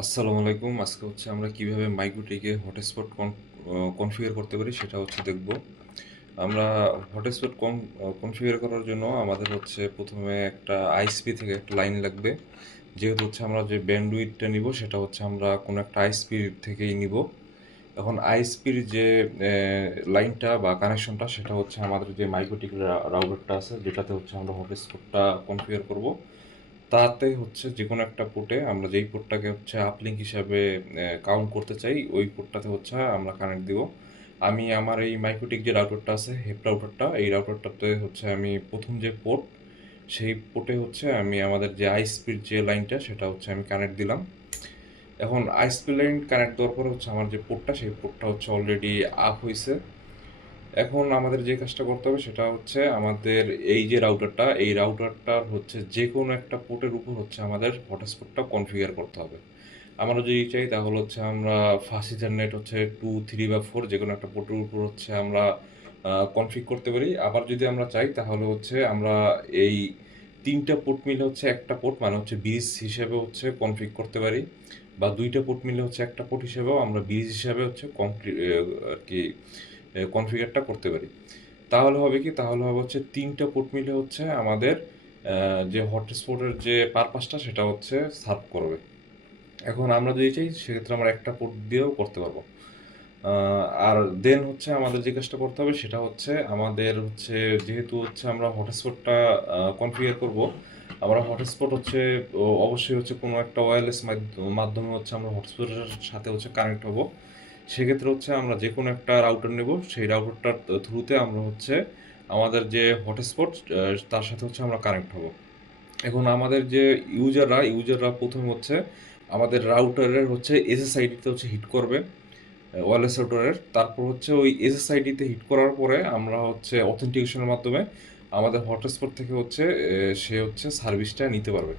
আসসালামু আলাইকুম। আজকে আমরা কিভাবে মাইক্রোটিকে হটস্পট কনফিগার করতে পারি সেটা দেখব। আমরা হটস্পট কনফিগার করার জন্য আমাদের প্রথমে একটা আইএসপি থেকে একটা লাইন লাগবে। যেহেতু আমরা যে ব্যান্ডউইথটা নিব সেটা আমরা কোনো একটা আইএসপি থেকেই নিব। এখন আইএসপির যে লাইনটা বা কানেকশনটা সেটা আমাদের যে মাইক্রোটিক রাউটারটা আছে যেটাতে আমরা হটস্পটটা কনফিগার করব। তাতে যে কোনো একটা পোর্টে আমরা যেই পোর্টটাকে আপলিঙ্ক হিসাবে কাউন্ট করতে চাই ওই পোর্টটাতে আমরা কানেক্ট দিব। আমি আমার এই মাইক্রোটিক যে রাউটারটা আছে হেপ রাউটারটা এই রাউটারটাতে আমি প্রথম যে পোর্ট সেই পোর্টে আমি আমাদের যে আইএসপির যে লাইনটা সেটা আমি কানেক্ট দিলাম। এখন আইএসপি লাইন কানেক্ট দেওয়ার পরে আমার যে পোর্টটা সেই পোর্টটা অলরেডি আপ হয়েছে। এখন আমাদের যে কাজটা করতে হবে সেটা আমাদের এই যে রাউটারটা এই রাউটারটার যে কোনো একটা পোর্টের উপর আমাদের হটস্পটটা কনফিগার করতে হবে। আমরা যদি চাই তাহলে আমরা ফাস্ট ইথারনেট 2 3 বা 4 যে কোনো একটা পোর্টের উপর আমরা কনফিগ করতে পারি। আবার যদি আমরা চাই তাহলে আমরা এই তিনটা পোর্ট মিলে একটা পোর্ট মানে ব্রিজ হিসেবে কনফিগ করতে পারি, বা দুইটা পোর্ট মিলে একটা পোর্ট হিসেবেও আমরা ব্রিজ হিসাবে আর কি কনফিগারটা করতে পারি। তাহলে হবে কি, তাহলে হবে তিনটা পোর্ট মিলে আমাদের যে হটস্পটের যে পারপাসটা সেটা সার্ভ করবে। এখন আমরা যদি চাই সেক্ষেত্রে আমরা একটা পোর্ট দিয়েও করতে পারবো। আর দেন আমাদের যে কাজটা করতে হবে সেটা আমাদের যেহেতু আমরা হটস্পটটা কনফিগার করব, আমরা হটস্পট অবশ্যই কোনো একটা ওয়্যারলেস মাধ্যমে আমরা হটস্পটের সাথে কানেক্ট হব। সেক্ষেত্রে আমরা যে কোনো একটা রাউটার নেব, সেই রাউটারটার থ্রুতে আমরা আমাদের যে হটস্পট তার সাথে আমরা কানেক্ট হব। এখন আমাদের যে ইউজাররা প্রথম আমাদের রাউটারের এসএসআইডিতে হিট করবে, ওয়্যারলেস রাউটারের। তারপর ওই এসএসআইডিতে হিট করার পরে আমরা অথেন্টিকেশনের মাধ্যমে আমাদের হটস্পট থেকে সে সার্ভিসটা নিতে পারবে।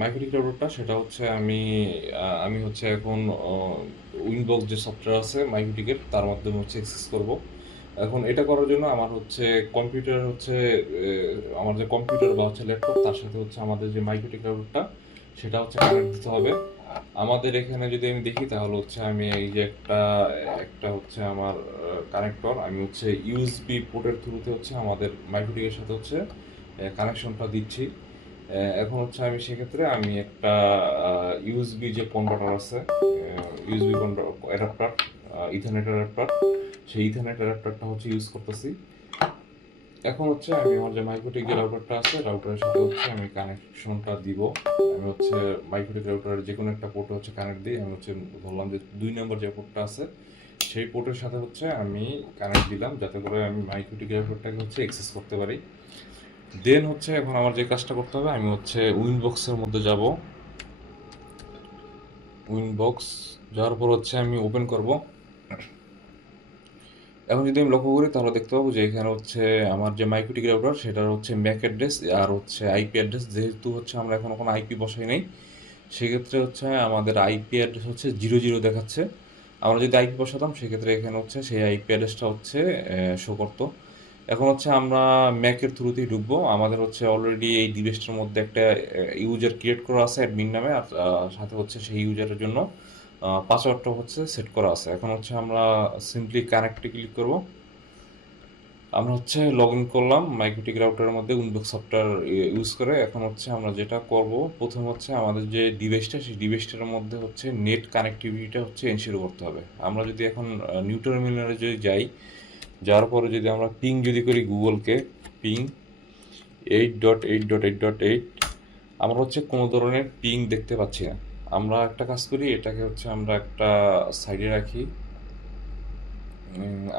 মাইক্রোটিক রাউটারটা সেটা আমি এখন উইনবক্স যে সফটওয়্যার আছে মাইক্রোটিকের তার মাধ্যমে অ্যাক্সেস করব। এখন এটা করার জন্য আমার কম্পিউটার আমার যে কম্পিউটার বা ল্যাপটপ তার সাথে আমাদের যে মাইক্রোটিক রাউটারটা সেটা কানেক্ট দিতে হবে। আমাদের এখানে যদি আমি দেখি তাহলে আমি এই যে একটা একটা আমার কানেক্টর আমি ইউএসবি পোর্টের থ্রুতে আমাদের মাইক্রোটিকের সাথে কানেকশনটা দিচ্ছি। এখন আমি সেক্ষেত্রে আমি একটা ইউএসবি যে কনভার্টার আছে, ইউএসবি অ্যাডাপ্টার, ইথারনেট অ্যাডাপ্টার, সেই ইথারনেট অ্যাডাপ্টারটা ইউজ করতেছি। এখন আমি আমার যে মাইক্রোটিক যে রাউটারটা আছে রাউটারের সাথে আমি কানেকশনটা দিব। আমি মাইক্রোটিক রাউটারের যে কোনো একটা পোর্টে কানেক্ট দিই। আমি ধরলাম যে 2 নম্বর যে পোর্টটা আছে সেই পোর্টের সাথে আমি কানেক্ট দিলাম, যাতে করে আমি মাইক্রোটিক রাউটারটাকে অ্যাক্সেস করতে পারি। দেন এখন আমার যে কাজটা করতে হবে, আমি উইনবক্সের মধ্যে যাব। উইনবক্স যাওয়ার পর আমি ওপেন করব। এখন যদি আমি লক্ষ্য করি তাহলে দেখতে পাবো যে এখানে আমার যে মাইক্রোটিক রাউটার সেটার ম্যাক অ্যাড্রেস আর আইপি অ্যাড্রেস। যেহেতু আমরা এখনো কোনো আইপি বসাই নাই, সেক্ষেত্রে আমাদের আইপি অ্যাড্রেস 00 দেখাচ্ছে। আমরা যদি আইপি বসাতাম সেক্ষেত্রে এখানে সেই আইপি অ্যাড্রেসটা শো করতো। এখন আমরা ম্যাকের থ্রুতেই ঢুকবো। আমাদের অলরেডি এই ডিভাইসটার মধ্যে একটা ইউজার ক্রিয়েট করা আছে অ্যাডমিন নামে, আর সাথে সেই ইউজারের জন্য পাসওয়ার্ডটা সেট করা আছে। এখন আমরা সিম্পলি কানেক্টে ক্লিক করব। আমরা লগ ইন করলাম মাইক্রোটিক রাউটারের মধ্যে উইনবক্স সফটওয়্যার ইউজ করে। এখন আমরা যেটা করব, প্রথম আমাদের যে ডিভাইসটা সেই ডিভাইসটার মধ্যে নেট কানেক্টিভিটিটা এনশিওর করতে হবে। আমরা যদি এখন নিউ টার্মিনালে যদি যাই, যাওয়ার পরে যদি আমরা পিং যদি করি গুগলকে, পিং 8.8.8.8, আমরা কোনো ধরনের পিং দেখতে পাচ্ছি না। আমরা একটা কাজ করি, এটাকে আমরা একটা সাইডে রাখি।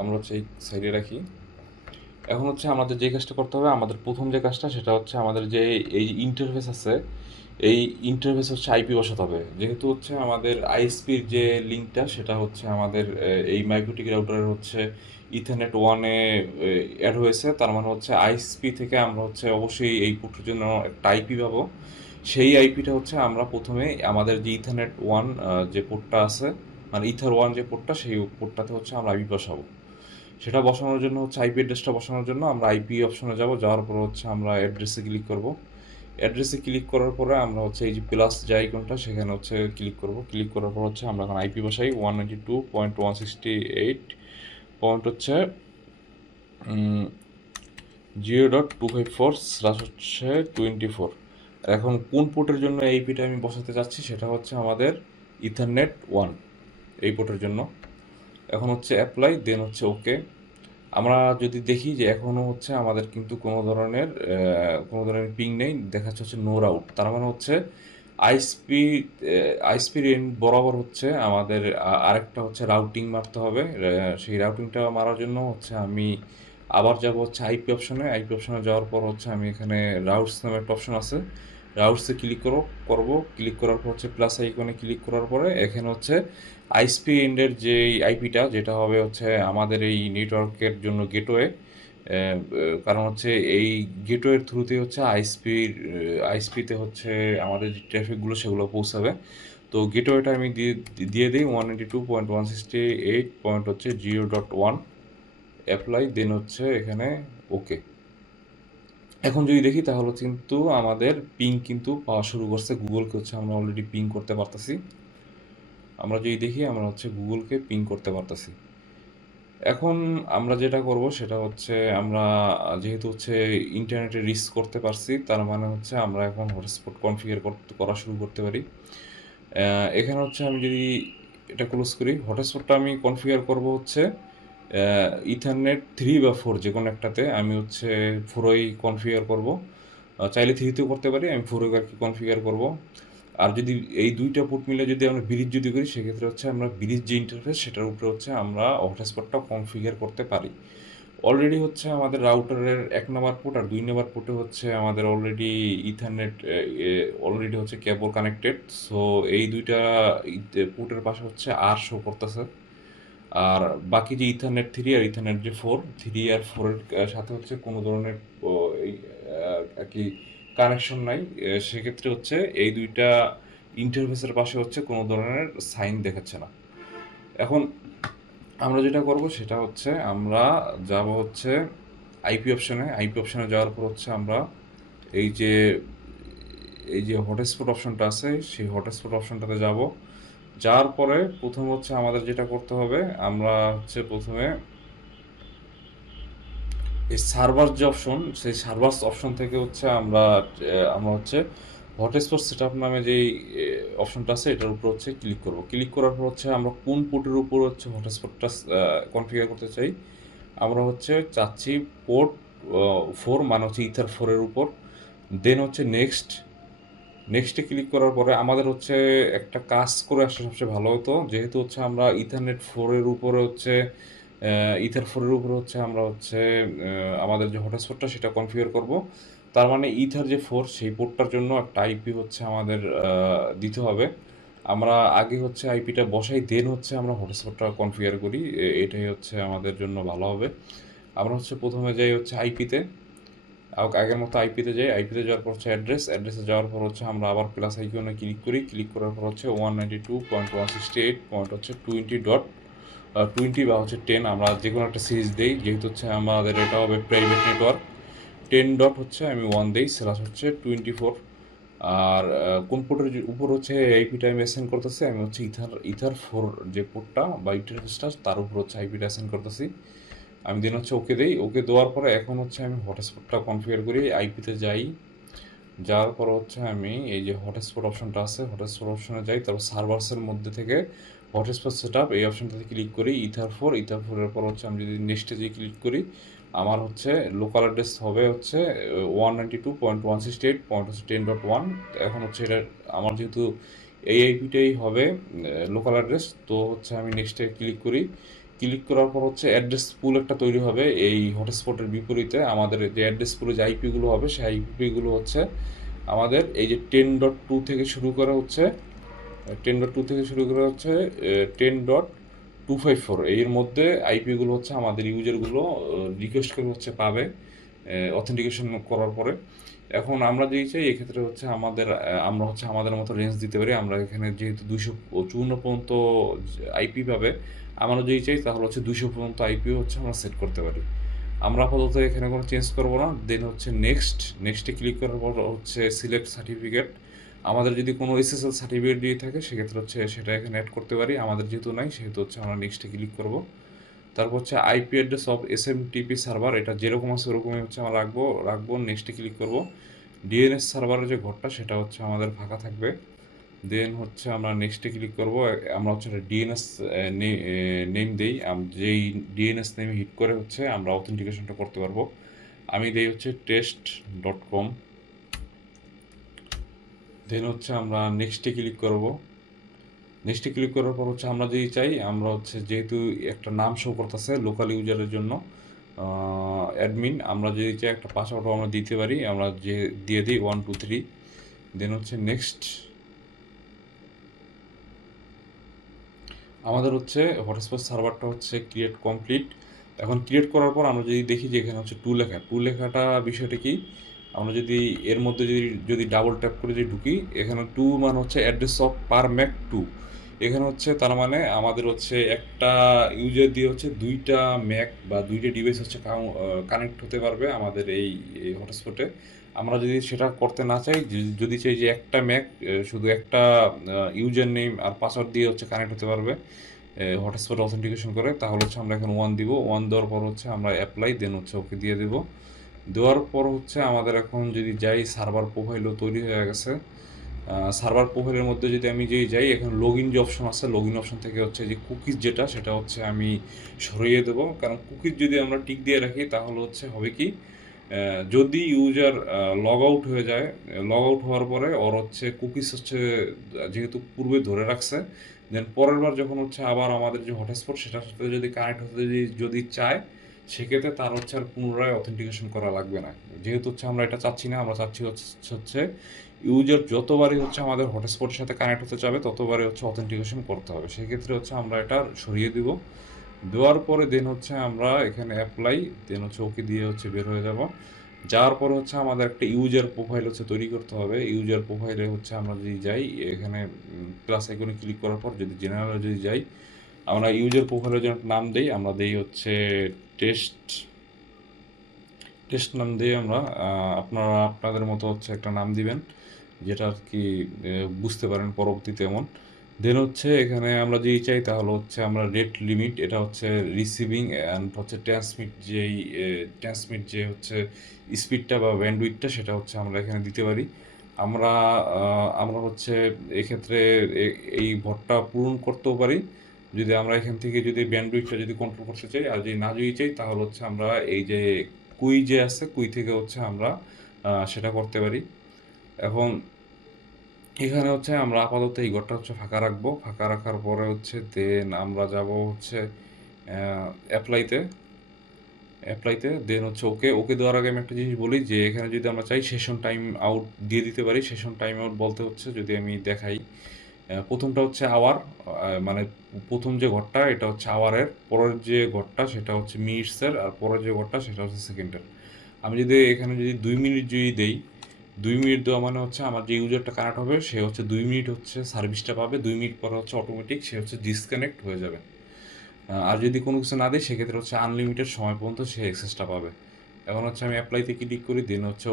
আমরা এই সাইডে রাখি। এখন আমাদের যে কাজটা করতে হবে, আমাদের প্রথম যে কাজটা সেটা আমাদের যে এই ইন্টারফেস আছে এই ইন্টারফেস আইপি বসাতে হবে। যেহেতু আমাদের আইএসপির যে লিঙ্কটা সেটা আমাদের এই মাইক্রোটিক রাউটারের ইথারনেট 1-এ অ্যাড হয়েছে। তার মানে আইএসপি থেকে আমরা অবশ্যই এই পোর্টের জন্য একটা আইপি পাবো। সেই আইপিটা আমরা প্রথমে আমাদের যে ইথারনেট 1 যে পোর্টটা আছে, মানে ইথার 1 যে পোর্টটা সেই পোর্টটাতে আমরা আইপি বসাবো। সেটা বসানোর জন্য আইপি অ্যাড্রেসটা বসানোর জন্য আমরা আইপি অপশনে যাব। যাওয়ার পর আমরা অ্যাড্রেসে ক্লিক করব। অ্যাড্রেসে ক্লিক করার পরে আমরা হচ্ছে এই যে প্লাস যে আইকনটা সেখানে হচ্ছে ক্লিক করব। ক্লিক করার পর হচ্ছে আমরা এখন আইপি বসাই 192.168 পয়েন্ট হচ্ছে 0.254/24। এখন কোন পোর্টের জন্য এই আইপিটা আমি বসাতে চাচ্ছি সেটা হচ্ছে আমাদের ইথারনেট 1 এই পোর্টের জন্য। এখন হচ্ছে অ্যাপ্লাই, দেন হচ্ছে ওকে। আমরা যদি দেখি যে এখনও হচ্ছে আমাদের কিন্তু কোনো ধরনের পিং নেই, দেখাচ্ছে হচ্ছে নো রাউট। তার মানে হচ্ছে আইএসপি আইএসপি রেঞ্জ বরাবর হচ্ছে আমাদের আরেকটা হচ্ছে রাউটিং মারতে হবে। সেই রাউটিংটা মারার জন্য হচ্ছে আমি আবার যাব হচ্ছে আইপি অপশনে যাওয়ার পর হচ্ছে আমি এখানে রাউটস নামে একটা অপশন আছে, রাউটসে ক্লিক করব। ক্লিক করার পর হচ্ছে প্লাস আইকনে ক্লিক করার পরে এখানে হচ্ছে আইএসপি এন্ডের যে আইপিটা যেটা হবে হচ্ছে আমাদের এই নেটওয়ার্কের জন্য গেটওয়ে। কারণ হচ্ছে এই গেটওয়ের থ্রুতে হচ্ছে আইএসপিতে হচ্ছে আমাদের যে ট্রাফিকগুলো সেগুলো পৌঁছাবে। তো গেটওয়েটা আমি দিয়ে দিই 192.168 পয়েন্ট হচ্ছে 0.1। অ্যাপ্লাই, দেন হচ্ছে এখানে ওকে। এখন যদি দেখি তাহলে কিন্তু আমাদের পিং কিন্তু পাওয়া শুরু করছে। গুগলকে হচ্ছে আমরা অলরেডি পিং করতে পারতেছি। আমরা যদি দেখি আমরা হচ্ছে গুগলকে পিং করতে পারতেছি। এখন আমরা যেটা করব সেটা হচ্ছে আমরা যেহেতু হচ্ছে ইন্টারনেটে রিচ করতে পারছি, তার মানে হচ্ছে আমরা এখন হটস্পট কনফিগার করা শুরু করতে পারি। এখানে হচ্ছে আমি যদি এটা ক্লোজ করি, হটস্পটটা আমি কনফিগার করব হচ্ছে ইথারনেট 3 বা 4 যে কোনো একটাতে। আমি হচ্ছে 4ই কনফিগার করব। চাইলে 3তেও করতে পারি, আমি 4 আর কি কনফিগার করব। আর যদি এই দুইটা পোর্ট মিলে যদি আমরা ব্রিজ যদি করি সেক্ষেত্রে হচ্ছে আমরা ব্রিজ যে ইন্টারফেস সেটার উপরে হচ্ছে আমরা হটস্পটটা কনফিগার করতে পারি। অলরেডি হচ্ছে আমাদের রাউটারের 1 নাম্বার পোর্ট আর 2 নাম্বার পোর্টে হচ্ছে আমাদের অলরেডি ইথারনেট অলরেডি হচ্ছে কেবল কানেক্টেড। সো এই দুইটা পোর্টের পাশে হচ্ছে আর শো করতেছে। আর বাকি যে ইথারনেট 3 আর ইথারনেট যে 4, 3 আর 4 এর সাথে হচ্ছে কোনো ধরনের এই আর কি কানেকশন নাই। সেক্ষেত্রে হচ্ছে এই দুইটা ইন্টারফেসের পাশে হচ্ছে কোনো ধরনের সাইন দেখাচ্ছে না। এখন আমরা যেটা করব সেটা হচ্ছে আমরা যাব হচ্ছে আইপি অপশনে যাওয়ার পর হচ্ছে আমরা এই যে হটস্পট অপশনটা আছে সেই হটস্পট অপশনটাতে যাব। যাওয়ার পরে প্রথম হচ্ছে আমাদের যেটা করতে হবে, আমরা হচ্ছে প্রথমে এই সার্ভার যে অপশন সেই সার্ভার্স অপশন থেকে হচ্ছে আমরা হচ্ছে হটস্পট সেটআপ নামে যেই অপশনটা আছে এটার উপর হচ্ছে ক্লিক করব। ক্লিক করার পর হচ্ছে আমরা কোন পোর্টের উপর হচ্ছে হটস্পটটা কনফিগার করতে চাই। আমরা হচ্ছে চাচ্ছি পোর্ট 4 মানে হচ্ছে ইথার 4 এর উপর। দেন হচ্ছে নেক্সটে ক্লিক করার পরে আমাদের হচ্ছে একটা কাজ করে আসলে সবচেয়ে ভালো হতো, যেহেতু হচ্ছে আমরা ইথারনেট 4 এর উপরে হচ্ছে ইথার 4 এর উপরে হচ্ছে আমরা হচ্ছে আমাদের যে হটস্পটটা সেটা কনফিগার করব। তার মানে ইথার যে 4 সেই পোর্টটার জন্য একটা আইপি হচ্ছে আমাদের দিতে হবে। আমরা আগে হচ্ছে আইপিটা বসাই, দেন হচ্ছে আমরা হটস্পটটা কনফিগার করি। এটাই হচ্ছে আমাদের জন্য ভালো হবে। আমরা হচ্ছে প্রথমে যাই হচ্ছে আইপিতে, আগের মতো আইপিতে যাই। আইপিতে যাওয়ার পর হচ্ছে অ্যাড্রেসে যাওয়ার পর হচ্ছে আমরা আবার প্লাস আইকনে ক্লিক করি। ক্লিক করার পর হচ্ছে 192.168 পয়েন্ট হচ্ছে 20 বা হচ্ছে 10 আমরা যে কোনো একটা সিরিজ দেই, যেহেতু হচ্ছে আমাদের এটা হবে প্রাইভেট নেটওয়ার্ক। 10 ডট হচ্ছে আমি 1 দেই স্ল্যাশ হচ্ছে 24। আর কোন পোর্টের উপর হচ্ছে আইপিটা আমি অ্যাসাইন করতেছি, আমি হচ্ছে ইথার 4 যে পোর্টটা বা ইন্টারফেসটা তার উপর হচ্ছে আইপিটা অ্যাসাইন করতেছি। আমি দেন হচ্ছে ওকে দেই। ওকে দেওয়ার পরে এখন হচ্ছে আমি হটস্পটটা কনফিগার করি। আইপিতে যাই, যাওয়ার পর হচ্ছে আমি এই যে হটস্পট অপশনটা আছে হটস্পট অপশনে যাই, তারপর সার্ভার্সের মধ্যে থেকে হটস্পট সেটআপ এই অপশনটাতে ক্লিক করি। ইথার 4 এর পর হচ্ছে আমি যদি নেক্সটে যে ক্লিক করি আমার হচ্ছে লোকাল অ্যাড্রেস হবে হচ্ছে 192.168.10.1। এখন হচ্ছে এটা আমার যেহেতু এই আইপিটাই হবে লোকাল অ্যাড্রেস, তো হচ্ছে আমি নেক্সটে ক্লিক করি। ক্লিক করার পর হচ্ছে অ্যাড্রেস পুল একটা তৈরি হবে। এই হটস্পটের বিপরীতে আমাদের যে অ্যাড্রেস পুলে যে আইপিগুলো হবে সেই আইপিগুলো হচ্ছে আমাদের এই যে 10.2 থেকে শুরু করা হচ্ছে 10.2 থেকে শুরু করা হচ্ছে 10.254 এর মধ্যে আইপিগুলো হচ্ছে আমাদের ইউজারগুলো রিকোয়েস্ট করে হচ্ছে পাবে অথেন্টিকেশন করার পরে। এখন আমরা যেই চাই এক্ষেত্রে হচ্ছে আমরা হচ্ছে আমাদের মতো রেঞ্জ দিতে পারি। আমরা এখানে যেহেতু 254 পর্যন্ত আইপি পাবে, আমরা যেই চাই তাহলে হচ্ছে 200 পর্যন্ত আইপিও হচ্ছে আমরা সেট করতে পারি। আমরা আপাতত এখানে কোনো চেঞ্জ করব না। দেন হচ্ছে নেক্সটে ক্লিক করার পর হচ্ছে সিলেক্ট সার্টিফিকেট। আমাদের যদি কোনো এসএসএল সার্টিফিকেট দিয়ে থাকে সেক্ষেত্রে হচ্ছে সেটা এখানে অ্যাড করতে পারি। আমাদের যেহেতু নাই সেহেতু হচ্ছে আমরা নেক্সটে ক্লিক করব। তারপর হচ্ছে IP address of SMTP server, এটা যেরকম আছে ওরকমই হচ্ছে আমরা রাখবো। নেক্সটে ক্লিক করব। ডিএনএস সার্ভারের যে ঘরটা সেটা হচ্ছে আমাদের ফাঁকা থাকবে। দেন হচ্ছে আমরা নেক্সটে ক্লিক করব। আমরা হচ্ছে ডিএনএস নেম দেই, যেই ডিএনএস নেমে হিট করে হচ্ছে আমরা অথেন্টিকেশনটা করতে পারবো। আমি দেই হচ্ছে test.com। দেন হচ্ছে আমরা নেক্সটে ক্লিক করব। নেক্সটে ক্লিক করার পর হচ্ছে আমরা যদি চাই, আমরা হচ্ছে যেহেতু একটা নাম শো করতেছে লোকাল ইউজারের জন্য অ্যাডমিন, আমরা যদি চাই একটা পাসওয়ার্ডও আমরা দিতে পারি। আমরা যে দিয়ে দিই 1 2 3। দেন হচ্ছে নেক্সট। আমাদের হচ্ছে হটস্পট সার্ভারটা হচ্ছে ক্রিয়েট কমপ্লিট। এখন ক্রিয়েট করার পর আমরা যদি দেখি যে এখানে হচ্ছে টু লেখাটা বিষয়টা কি, আমরা যদি এর মধ্যে যদি ডাবল ট্যাপ করে যদি ঢুকি, এখানে টু মানে হচ্ছে address of per MAC two. এখানে হচ্ছে তার মানে আমাদের হচ্ছে একটা ইউজার দিয়ে হচ্ছে দুইটা ম্যাক বা দুইটা ডিভাইস হচ্ছে কানেক্ট হতে পারবে আমাদের এই হটস্পটে। আমরা যদি সেটা করতে না চাই, যদি চাই যে একটা ম্যাক শুধু একটা ইউজার নেম আর পাসওয়ার্ড দিয়ে হচ্ছে কানেক্ট হতে পারবে হটস্পট অথেন্টিকেশন করে, তাহলে হচ্ছে আমরা এখন 1 দিব। 1 দেওয়ার পর হচ্ছে আমরা অ্যাপ্লাই, দেন হচ্ছে ওকে দিয়ে দেব। দেওয়ার পর হচ্ছে আমাদের এখন যদি যাই, সার্ভার প্রোফাইলও তৈরি হয়ে গেছে। সার্ভার প্রোফাইলের মধ্যে যদি আমি যাই, এখন লগ ইন যে অপশন আছে, লগ ইন অপশন থেকে হচ্ছে যে কুকিজ যেটা, সেটা হচ্ছে আমি সরিয়ে দেবো। কারণ কুকিজ যদি আমরা টিক দিয়ে রাখি তাহলে হচ্ছে হবে কি, যদি ইউজার লগ আউট হয়ে যায়, লগ আউট হওয়ার পরে ওর হচ্ছে কুকিজ হচ্ছে যেহেতু পূর্বে ধরে রাখছে, দেন পরের বার যখন হচ্ছে আবার আমাদের যে হটস্পট সেটার সাথে যদি কানেক্ট হতে যদি চায়, সেক্ষেত্রে তার হচ্ছে আর পুনরায় অথেন্টিকেশন করা লাগবে না। যেহেতু হচ্ছে আমরা এটা চাচ্ছি না, আমরা চাচ্ছি হচ্ছে ইউজার যতবারই হচ্ছে আমাদের হটস্পটের সাথে কানেক্ট হতে চাবে ততবারই হচ্ছে অথেন্টিকেশন করতে হবে। সেক্ষেত্রে হচ্ছে আমরা এটা সরিয়ে দিব। দেওয়ার পরে দেন হচ্ছে আমরা এখানে অ্যাপ্লাই, দেন হচ্ছে ওকে দিয়ে হচ্ছে বের হয়ে যাব। যাওয়ার পরে হচ্ছে আমাদের একটা ইউজার প্রোফাইল হচ্ছে তৈরি করতে হবে। ইউজার প্রোফাইলে হচ্ছে আমরা যদি যাই, এখানে প্লাস আইকনে ক্লিক করার পর যদি জেনারেলে যদি যাই, আমরা ইউজার প্রোফাইলের জন্য নাম দেই, আমরা দেই হচ্ছে টেস্ট। টেস্ট নাম দিয়ে আমরা আপনারা আপনাদের মতো হচ্ছে একটা নাম দিবেন, যেটা আর কি বুঝতে পারেন পরবর্তীতে এমন। দেন হচ্ছে এখানে আমরা যদি চাই তাহলে হচ্ছে আমরা রেট লিমিট, এটা হচ্ছে রিসিভিং অ্যান্ড হচ্ছে ট্রান্সমিট যে হচ্ছে স্পিডটা বা ব্যান্ডউইথটা, সেটা হচ্ছে আমরা এখানে দিতে পারি। আমরা হচ্ছে এক্ষেত্রে এই ভরটা পূরণ করতেও পারি যদি আমরা এখান থেকে যদি ব্যান্ডউইথটা যদি কন্ট্রোল করতে চাই। আর যদি না যদি চাই তাহলে হচ্ছে আমরা এই যে কুই যে আছে, কুই থেকে হচ্ছে আমরা সেটা করতে পারি। এখন এখানে হচ্ছে আমরা আপাতত এই ঘরটা হচ্ছে ফাঁকা রাখবো। ফাঁকা রাখার পরে হচ্ছে দেন আমরা যাব হচ্ছে অ্যাপ্লাইতে। দেন হচ্ছে ওকে দেওয়ার আগে আমি একটা জিনিস বলি যে এখানে যদি আমরা চাই সেশন টাইম আউট দিয়ে দিতে পারি। সেশন টাইম আউট বলতে হচ্ছে যদি আমি দেখাই, প্রথমটা হচ্ছে আওয়ার, মানে প্রথম যে ঘরটা এটা হচ্ছে আওয়ারের, পরের যে ঘরটা সেটা হচ্ছে মিনিটসের, আর পরের যে ঘরটা সেটা হচ্ছে সেকেন্ডের। আমি যদি এখানে যদি 2 মিনিট যদি দেই, 2 মিনিট দেওয়া মানে হচ্ছে আমার যে ইউজারটা কানেক্ট হবে সে হচ্ছে 2 মিনিট হচ্ছে সার্ভিসটা পাবে। 2 মিনিট পরে হচ্ছে অটোমেটিক সে হচ্ছে ডিসকানেক্ট হয়ে যাবে। আর যদি কোনো কিছু না দিই সেক্ষেত্রে হচ্ছে আনলিমিটেড সময় পর্যন্ত সে অ্যাক্সেসটা পাবে। এখন হচ্ছে আমি অ্যাপ্লাইতে ক্লিক করি, দেন হচ্ছে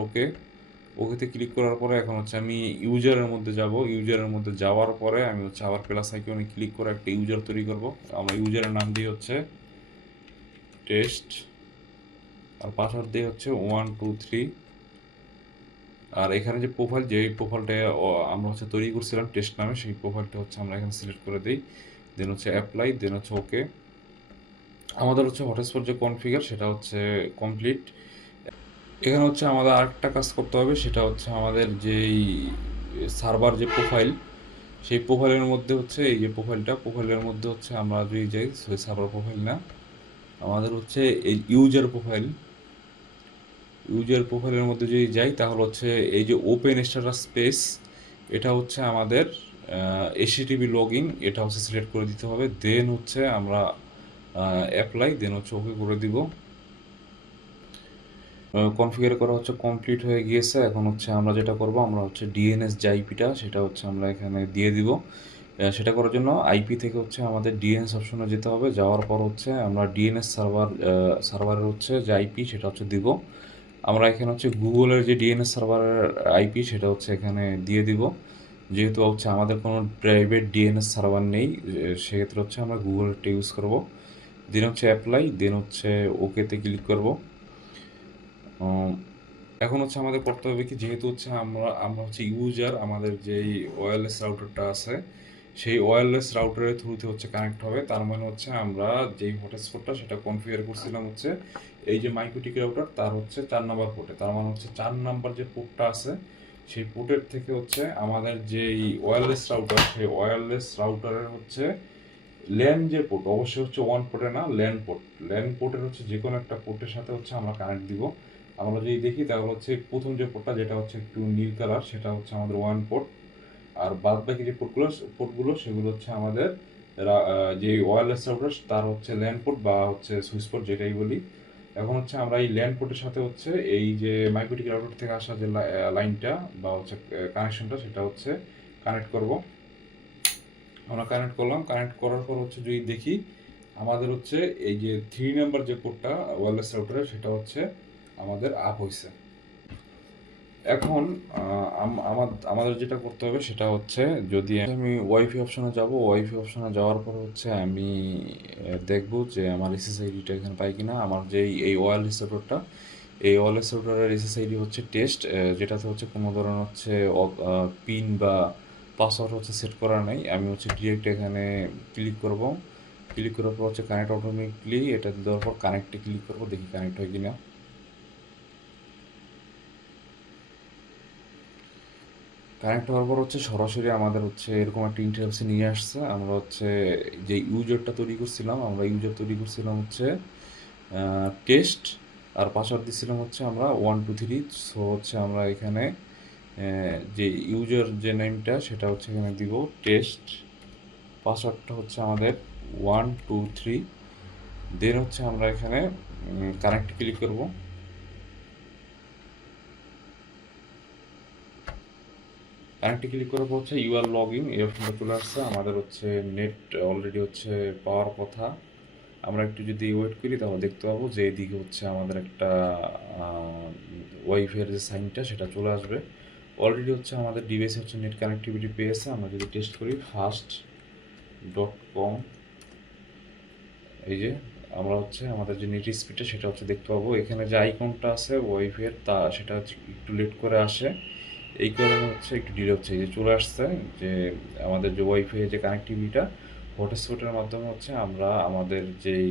ওকেতে ক্লিক করার পরে এখন হচ্ছে আমি ইউজারের মধ্যে যাব। ইউজারের মধ্যে যাওয়ার পরে আমি হচ্ছে আবার প্লাস আইকনে ক্লিক করে একটা ইউজার তৈরি করব। আমরা ইউজারের নাম দিয়ে হচ্ছে টেস্ট, আর পাসওয়ার্ড দিয়ে হচ্ছে 1 2 3। আর এখানে যে প্রোফাইল, যে প্রোফাইলটা আমরা হচ্ছে তৈরি করছিলাম টেস্ট নামে, সেই প্রোফাইলটা হচ্ছে আমরা এখানে সিলেক্ট করে দিই। দেন হচ্ছে অ্যাপ্লাই, দেন হচ্ছে ওকে। আমাদের হচ্ছে হটস্পট যে কনফিগার সেটা হচ্ছে কমপ্লিট। এখানে হচ্ছে আমাদের আরেকটা কাজ করতে হবে, সেটা হচ্ছে আমাদের যেই সার্ভার যে প্রোফাইল, সেই প্রোফাইলের মধ্যে হচ্ছে এই যে প্রোফাইলের মধ্যে হচ্ছে আমরা যদি যাই, সার্ভার প্রোফাইল না, আমাদের হচ্ছে এই ইউজার প্রোফাইলের মধ্যে যদি যাই তাহলে হচ্ছে এই যে ওপেন স্ট্যাটাস স্পেস, এটা হচ্ছে আমাদের HTTP লগ ইন, এটা হচ্ছে সিলেক্ট করে দিতে হবে। দেন হচ্ছে আমরা অ্যাপ্লাই, দেন হচ্ছে ওকে করে দিব। কনফিগার করা হচ্ছে কমপ্লিট হয়ে গিয়েছে। এখন হচ্ছে আমরা যেটা করব, আমরা হচ্ছে ডিএনএস যে আইপিটা সেটা হচ্ছে আমরা এখানে দিয়ে দিব। সেটা করার জন্য আইপি থেকে হচ্ছে আমাদের ডিএনএস অপশনে যেতে হবে। যাওয়ার পর হচ্ছে আমরা ডিএনএস সার্ভারের হচ্ছে যে আইপি সেটা হচ্ছে দিব। আমরা এখানে হচ্ছে গুগলের যে ডিএনএস সার্ভারের আইপি সেটা হচ্ছে এখানে দিয়ে দিব। যেহেতু হচ্ছে আমাদের কোনো প্রাইভেট ডিএনএস সার্ভার নেই, সেক্ষেত্রে হচ্ছে আমরা গুগলেরটা ইউজ করব। দেন হচ্ছে অ্যাপ্লাই, দেন হচ্ছে ওকেতে ক্লিক করব। এখন হচ্ছে আমাদের করতে হবে কি, যেহেতু হচ্ছে আমরা হচ্ছে ইউজার, আমাদের যেই ওয়্যারলেস রাউটারটা আছে সেই ওয়্যারলেস রাউটারের থ্রুতে হচ্ছে কানেক্ট হবে। তার মানে হচ্ছে আমরা যেই হটস্পটটা সেটা কনফিগার করছিলাম হচ্ছে এই যে মাইক্রোটিক রাউটার তার হচ্ছে 4 নম্বর পোর্টে। তার মানে হচ্ছে 4 নম্বর যে পোর্টটা আছে সেই পোর্টের থেকে হচ্ছে আমাদের যেই ওয়্যারলেস রাউটার সেই ওয়্যারলেস রাউটারের হচ্ছে ল্যান যে পোর্ট, অবশ্যই হচ্ছে ওয়ান পোর্টে না, ল্যান পোর্ট। ল্যান পোর্টের হচ্ছে যে কোনো একটা পোর্টের সাথে হচ্ছে আমরা কানেক্ট দিব। আমরা যদি দেখি তাহলে হচ্ছে প্রথম যে পোর্টটা যেটা হচ্ছে একটু নীল কালার সেটা হচ্ছে আমাদের ওয়ান পোর্ট, আর বাদ বাকি যে পোর্টগুলো সেগুলো হচ্ছে আমাদের যে ওয়্যারলেস রাউটার তার হচ্ছে ল্যান পোর্ট বা হচ্ছে সুইচ পোর্ট যেটাই বলি। এখন হচ্ছে আমরা এই ল্যান পোর্টের সাথে হচ্ছে এই যে মাইক্রোটিক রাউটার থেকে আসা যে লাইনটা বা হচ্ছে কানেকশনটা সেটা হচ্ছে কানেক্ট করব। আমরা কানেক্ট করলাম। কানেক্ট করার পর হচ্ছে যদি দেখি আমাদের হচ্ছে এই যে 3 নাম্বার যে পোর্টটা ওয়্যারলেস রাউটারের সেটা হচ্ছে আমাদের আপ হয়েছে। এখন আমাদের যেটা করতে হবে সেটা হচ্ছে, যদি আমি ওয়াইফাই অপশনে যাব, ওয়াইফাই অপশনে যাওয়ার পর হচ্ছে আমি দেখব যে আমার এসএসআইডিটা এখানে পাই কিনা। আমার যে এই ওয়্যারলেস রাউটারটা, এই ওয়্যারলেস রাউটারের এসএসআইডি হচ্ছে টেস্ট, যেটাতে হচ্ছে কোনো ধরনের হচ্ছে পিন বা পাসওয়ার্ড হচ্ছে সেট করা নাই। আমি হচ্ছে ডিরেক্ট এখানে ক্লিক করব। ক্লিক করার পর হচ্ছে কানেক্ট অটোমেটিকলি, এটা দেওয়ার পর কানেক্টে ক্লিক করব, দেখি কানেক্ট হয় কিনা। কানেক্ট হওয়ার পর হচ্ছে সরাসরি আমাদের হচ্ছে এরকম একটা ইন্টারফেসে নিয়ে আসছে। আমরা হচ্ছে যে ইউজারটা তৈরি করছিলাম, আমরা ইউজার তৈরি করছিলাম হচ্ছে টেস্ট, আর পাসওয়ার্ড দিচ্ছিলাম হচ্ছে আমরা 1 2 3। সো হচ্ছে আমরা এখানে যে ইউজার যে নেমটা সেটা হচ্ছে এখানে দিব টেস্ট, পাসওয়ার্ডটা হচ্ছে আমাদের 1 2 3। দেন হচ্ছে আমরা এখানে কানেক্ট ক্লিক করব। কানেক্টে ক্লিক করার পর হচ্ছে ইউ আর লগ ইন এই অপশনটা চলে আসছে। আমাদের হচ্ছে নেট অলরেডি হচ্ছে পাওয়ার কথা। আমরা একটু যদি ওয়েট করি তাহলে দেখতে পাবো যে এদিকে হচ্ছে আমাদের একটা ওয়াইফাইয়ের যে সাইনটা সেটা চলে আসবে। অলরেডি হচ্ছে আমাদের ডিভাইসে হচ্ছে নেট কানেক্টিভিটি পেয়েছে। আমরা যদি টেস্ট করি fast.com, এই যে আমরা হচ্ছে আমাদের যে নেট স্পিডটা সেটা হচ্ছে দেখতে পাবো। এখানে যে আইকনটা আছে ওয়াইফাইয়ের তা সেটা হচ্ছে একটু লেট করে আসে, এই কারণে হচ্ছে একটু ডিলে হচ্ছে। এই যে চলে আসছে যে আমাদের যে ওয়াইফাই যে কানেক্টিভিটিটা হটস্পটের মাধ্যমে হচ্ছে আমরা আমাদের যেই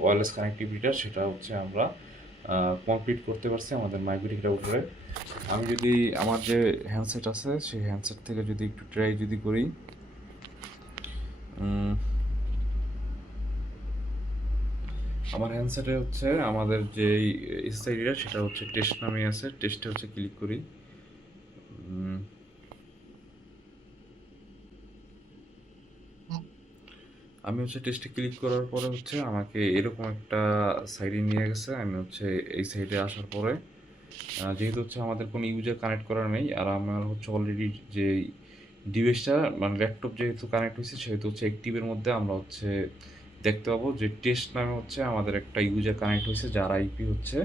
ওয়্যারলেস কানেক্টিভিটিটা সেটা হচ্ছে আমরা কমপ্লিট করতে পারছি আমাদের মাইগ্রেটিক রাউটারে। আমি যদি আমার যে হ্যান্ডসেট আছে সেই হ্যান্ডসেট থেকে যদি একটু ট্রাই যদি করি, আমার হ্যান্ডসেটে হচ্ছে আমাদের যে এসএসআইডিটা সেটা হচ্ছে টেস্ট নামে আছে, টেস্টে হচ্ছে ক্লিক করি। আমি হচ্ছে টেস্টে ক্লিক করার পরে হচ্ছে আমাকে এরকম একটা সাইডে নিয়ে গেছে। আমি হচ্ছে এই সাইডে আসার পরে যেহেতু হচ্ছে আমাদের কোনো ইউজার কানেক্ট করা নেই, আর আমার হচ্ছে অলরেডি যে ডিভাইসটা মানে ল্যাপটপ যেহেতু কানেক্ট হয়েছে সেহেতু হচ্ছে অ্যাক্টিভের মধ্যে আমরা হচ্ছে দেখতে পাবো যে টেস্ট নামে হচ্ছে আমাদের একটা ইউজার কানেক্ট হয়েছে, যার আইপি হচ্ছে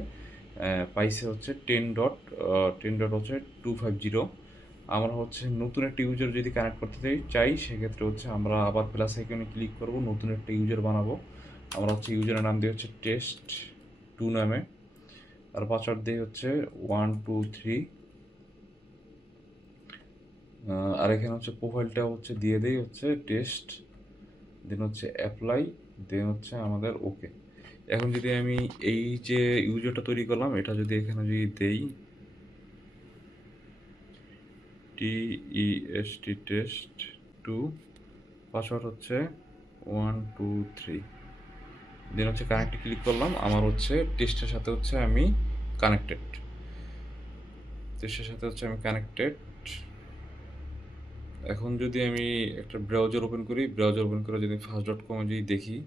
পাইছে হচ্ছে 10.10 হচ্ছে 250। আমরা হচ্ছে নতুন একটা ইউজার যদি কানেক্ট করতে চাই সেক্ষেত্রে হচ্ছে আমরা আবার প্লাস আইকনে ক্লিক করব, নতুন একটা ইউজার বানাবো। আমরা হচ্ছে ইউজারের নাম দিয়ে হচ্ছে টেস্ট 2 নামে, আর পাসওয়ার্ড দিয়ে হচ্ছে 1 2 3। আর এখানে হচ্ছে প্রোফাইলটা হচ্ছে দিয়ে দেই হচ্ছে টেস্ট, দেন হচ্ছে অ্যাপ্লাই, দেন হচ্ছে আমাদের ওকে। এখন যদি আমি এই যে ইউজারটা তৈরি করলাম এটা যদি এখানে যদি দেই টেস্ট 2, পাসওয়ার্ড হচ্ছে 1 2 3, দেন হচ্ছে কানেক্টে ক্লিক করলাম। আমার হচ্ছে টেস্টের সাথে হচ্ছে আমি কানেক্টেড, টেস্টের সাথে হচ্ছে আমি কানেক্টেড। এখন যদি আমি একটা ব্রাউজার ওপেন করি, ব্রাউজার ওপেন করে যদি fast.com যদি দেখি,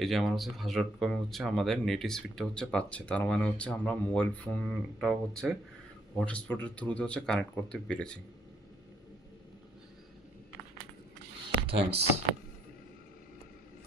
এই যে আমার হচ্ছে fast.com হচ্ছে আমাদের নেট স্পিডটা হচ্ছে পাচ্ছে। তার মানে হচ্ছে আমরা মোবাইল ফোনটাও হচ্ছে হটস্পটের থ্রুতে হচ্ছে কানেক্ট করতে পেরেছি। থ্যাঙ্কস।